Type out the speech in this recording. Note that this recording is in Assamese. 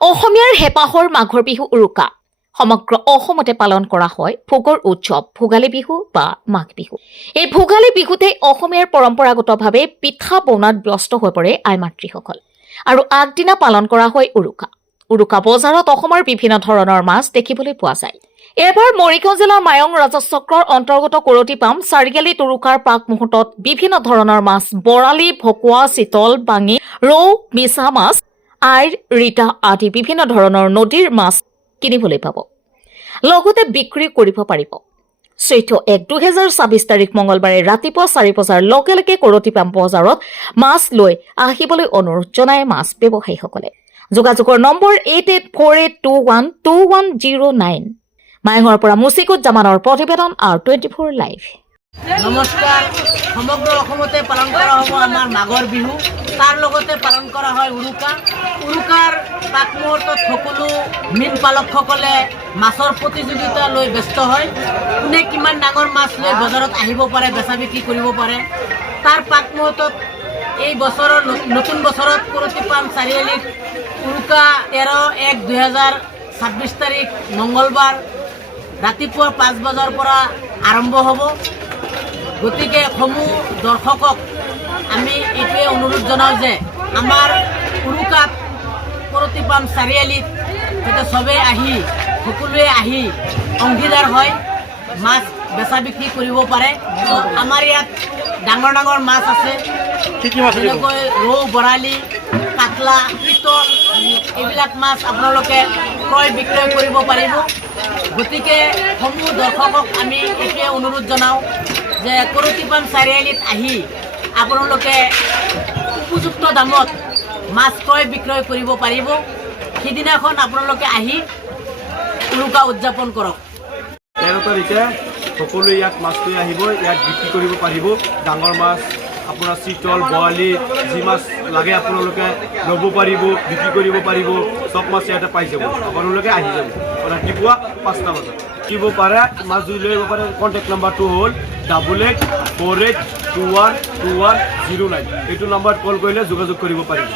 অসমীয়াৰ হেঁপাহৰ মাঘৰ বিহু উৰুকা সমগ্ৰ অসমতে পালন কৰা হয় ভোগৰ উৎসৱ ভোগালী বিহু বা মাঘ বিহু। এই ভোগালী বিহুতে অসমীয়াৰ পৰম্পৰাগতভাৱে পিঠা বনোৱাত ব্যস্ত হৈ পৰে আই মাতৃসকল। আৰু আগদিনা পালন কৰা হয় উৰুকা। উৰুকা বজাৰত অসমৰ বিভিন্ন ধৰণৰ মাছ দেখিবলৈ পোৱা যায়। এবাৰ মৰিগাঁও জিলাৰ মায়ং ৰাজচক্ৰৰ অন্তৰ্গত কৰতিপাম চাৰিআলিত উৰুকাৰ প্ৰাক মুহূৰ্তত বিভিন্ন ধৰণৰ মাছ বৰালি, ভকুৱা, চিতল, বাঙি, ৰৌ, মিছা মাছ, আইৰ, ৰিতা আদি বিভিন্ন ধৰণৰ নদীৰ মাছ কিনিবলৈ পাব, লগতে বিক্ৰী কৰিব পাৰিব। 14/1/2024 তাৰিখ মঙলবাৰে ৰাতিপুৱা 4 বজাৰ লগে লগে কৰতিপাম বজাৰত মাছ লৈ আহিবলৈ অনুৰোধ জনায় মাছ ব্যৱসায়ীসকলে। যোগাযোগৰ নম্বৰ 8848212109। মায়ঙৰ পৰা মুছিকুজ্জামানৰ প্ৰতিবেদন R24 লাইভ। নমস্কাৰ। সমগ্ৰ অসমতে পালন কৰা হ'ব আমাৰ মাঘৰ বিহু, তাৰ লগতে পালন কৰা হয় উৰুকা। উৰুকাৰ প্ৰাক মুহূৰ্তত সকলো মীন পালকসকলে মাছৰ প্ৰতিযোগিতা লৈ ব্যস্ত হয়। কোনে কিমান ডাঙৰ মাছ লৈ বজাৰত আহিব পাৰে, বেচা বিক্ৰী কৰিব পাৰে। তাৰ প্ৰাক মুহূৰ্তত এই বছৰৰ নতুন বছৰত কৰতিপাম চাৰিআলিত উৰুকা 13/1/2024 তাৰিখ মঙলবাৰ ৰাতিপুৱা 5 বজাৰ পৰা আৰম্ভ হ'ব। গতিকে সমূহ দৰ্শকক আমি এইটোৱে অনুৰোধ জনাওঁ যে আমাৰ উৰুকাত কৰতিপাম চাৰিআলিত যাতে চবেই আহি সকলোৱে আহি অংশীদাৰ হয়, মাছ বেচা বিক্ৰী কৰিব পাৰে। আমাৰ ইয়াত ডাঙৰ ডাঙৰ মাছ আছে, যেনেকৈ ৰৌ, বৰালি, কাটলা, পিতল, এইবিলাক মাছ আপোনালোকে ক্ৰয় বিক্ৰয় কৰিব পাৰিব। গতিকে সমূহ দৰ্শকক আমি এইটোৱে অনুৰোধ জনাওঁ যে কৰতিপাম চাৰিআলিত আহি আপোনালোকে উপযুক্ত দামত মাছ ক্ৰয় বিক্ৰয় কৰিব পাৰিব। সিদিনাখন আপোনালোকে আহি উৰুকা উদযাপন কৰক। 13 তাৰিখে সকলোৱে ইয়াত মাছ লৈ আহিব, ইয়াত বিক্ৰী কৰিব পাৰিব। ডাঙৰ মাছ আপোনাৰ চিতল, বৰালি, যি মাছ লাগে আপোনালোকে ল'ব পাৰিব, বিক্ৰী কৰিব পাৰিব। চব মাছ ইয়াতে পাই যাব, আপোনালোকে আহি যাব ৰাতিপুৱা 5টা বজাত। দিব পাৰে মাছ ধৰি লৈ আহিব পাৰে। কণ্টেক্ট নাম্বাৰটো হ'ল 8848212109। এইটো নাম্বাৰত কল কৰিলে যোগাযোগ কৰিব পাৰিব।